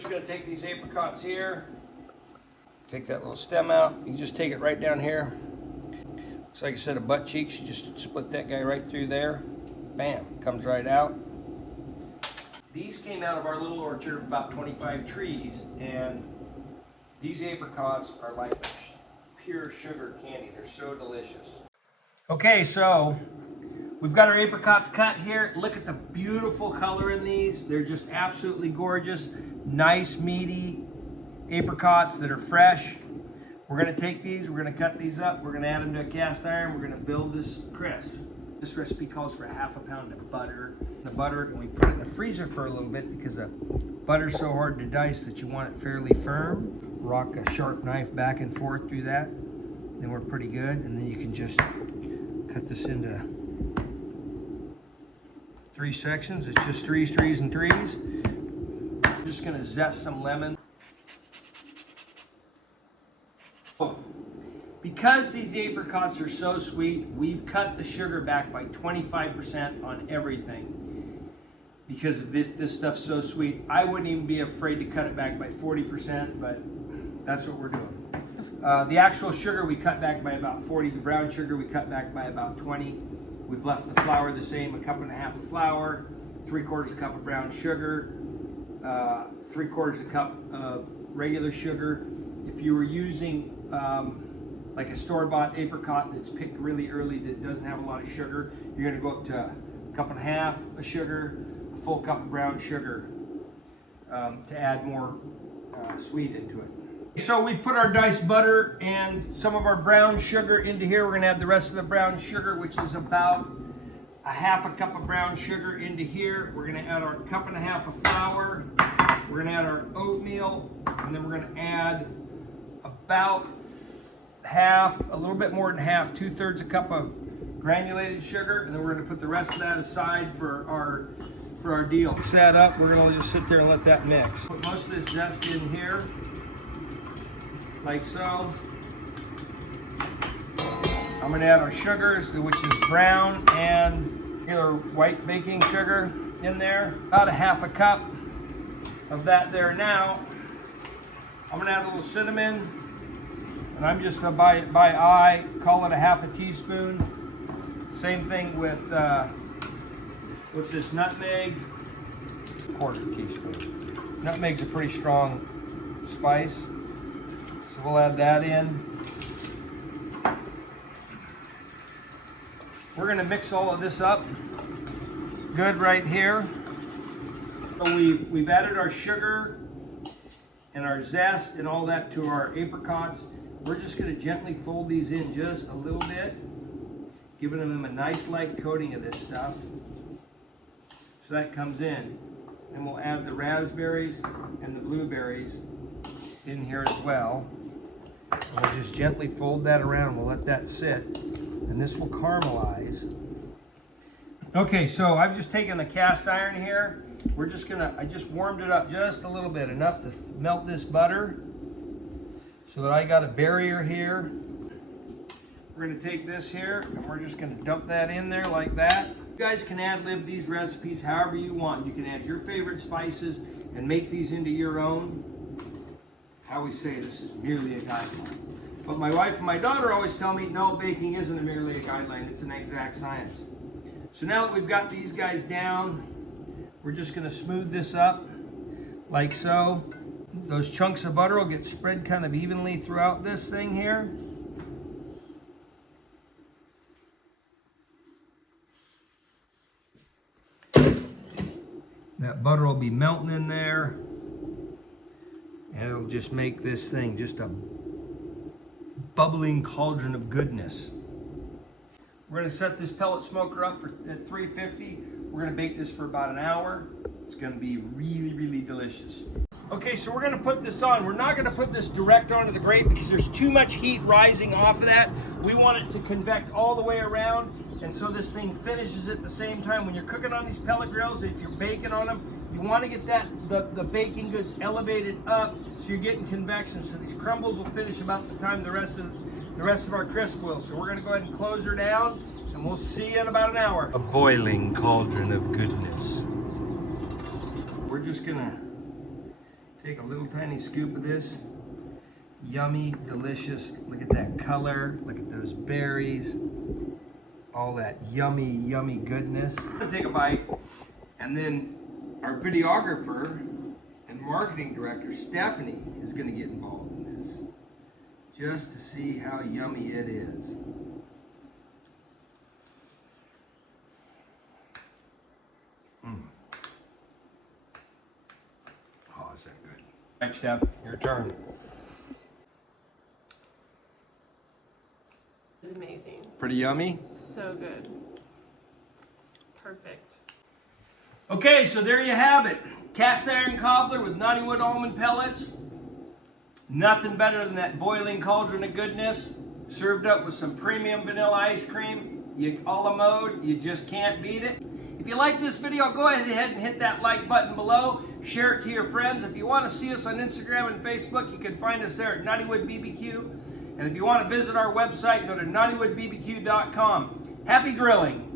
just going to take these apricots here, take that little stem out. You can just take it right down here. Looks like a set of butt cheeks. You just split that guy right through there. Bam, comes right out. These came out of our little orchard of about 25 trees, and these apricots are like pure sugar candy. They're so delicious. Okay, so we've got our apricots cut here. Look at the beautiful color in these. They're just absolutely gorgeous. Nice, meaty apricots that are fresh. We're gonna take these, we're gonna cut these up, we're gonna add them to a cast iron, we're gonna build this crisp. This recipe calls for ½ a pound of butter. The butter, and we put it in the freezer for a little bit because the butter's so hard to dice that you want it fairly firm. Rock a sharp knife back and forth through that. Then we're pretty good, and then you can just cut this into 3 sections. It's just 3s, 3s, and 3s. I'm just gonna zest some lemon. Because these apricots are so sweet, we've cut the sugar back by 25% on everything. Because of this stuff's so sweet, I wouldn't even be afraid to cut it back by 40%, but that's what we're doing. The actual sugar we cut back by about 40. The brown sugar we cut back by about 20. We've left the flour the same, 1.5 cups of flour, 3/4 cup of brown sugar, 3/4 cup of regular sugar. If you were using like a store-bought apricot that's picked really early that doesn't have a lot of sugar, you're going to go up to 1.5 cups of sugar, a full cup of brown sugar to add more sweet into it. So we've put our diced butter and some of our brown sugar into here. We're going to add the rest of the brown sugar, which is about 1/2 cup of brown sugar into here. We're going to add our 1.5 cups of flour. We're going to add our oatmeal, and then we're going to add about a little bit more than half, 2/3 cup of granulated sugar, and then we're going to put the rest of that aside for our deal. Mix that up. We're going to just sit there and let that mix. Put most of this zest in here, like so. I'm going to add our sugars, which is brown and regular white baking sugar in there. About 1/2 cup of that there now. I'm going to add a little cinnamon. And I'm just going to buy it by eye, call it 1/2 teaspoon. Same thing with this nutmeg, 1/4 teaspoon. Nutmeg's a pretty strong spice, so we'll add that in. We're going to mix all of this up good right here. So we've added our sugar and our zest and all that to our apricots. We're just going to gently fold these in just a little bit, giving them a nice light coating of this stuff. So that comes in. And we'll add the raspberries and the blueberries in here as well. And we'll just gently fold that around. We'll let that sit, and this will caramelize. Okay, so I've just taken the cast iron here. I just warmed it up just a little bit, enough to melt this butter, so that I got a barrier here. We're going to take this here and we're just going to dump that in there like that. You guys can ad-lib these recipes however you want. You can add your favorite spices and make these into your own. I always say this is merely a guideline. But my wife and my daughter always tell me, no, baking isn't merely a guideline, it's an exact science. So now that we've got these guys down, we're just going to smooth this up like so. Those chunks of butter will get spread kind of evenly throughout this thing here. That butter will be melting in there, and it'll just make this thing just a bubbling cauldron of goodness. We're going to set this pellet smoker up at 350. We're going to bake this for about an hour. It's going to be really, really delicious. Okay, so we're going to put this on. We're not going to put this direct onto the grate because there's too much heat rising off of that. We want it to convect all the way around, and so this thing finishes at the same time. When you're cooking on these pellet grills, if you're baking on them, you want to get the baking goods elevated up so you're getting convection. So these crumbles will finish about the time the rest of our crisp will. So we're going to go ahead and close her down, and we'll see you in about an hour. A boiling cauldron of goodness. We're just going to Take a little tiny scoop of this. Yummy, delicious. Look at that color. Look at those berries. All that yummy, yummy goodness. I'm gonna take a bite, and then our videographer and marketing director, Stephanie, is gonna get involved in this, just to see how yummy it is. Oh, is that good? All right, Steph, your turn. It's amazing. Pretty yummy? So good. It's perfect. Okay, so there you have it. Cast iron cobbler with Knotty wood almond pellets. Nothing better than that boiling cauldron of goodness. Served up with some premium vanilla ice cream. You a la mode, you just can't beat it. If you like this video, go ahead and hit that like button below. Share it to your friends. If you want to see us on Instagram and Facebook, you can find us there at Knottywood BBQ. And if you want to visit our website, go to knottywoodbbq.com. Happy grilling!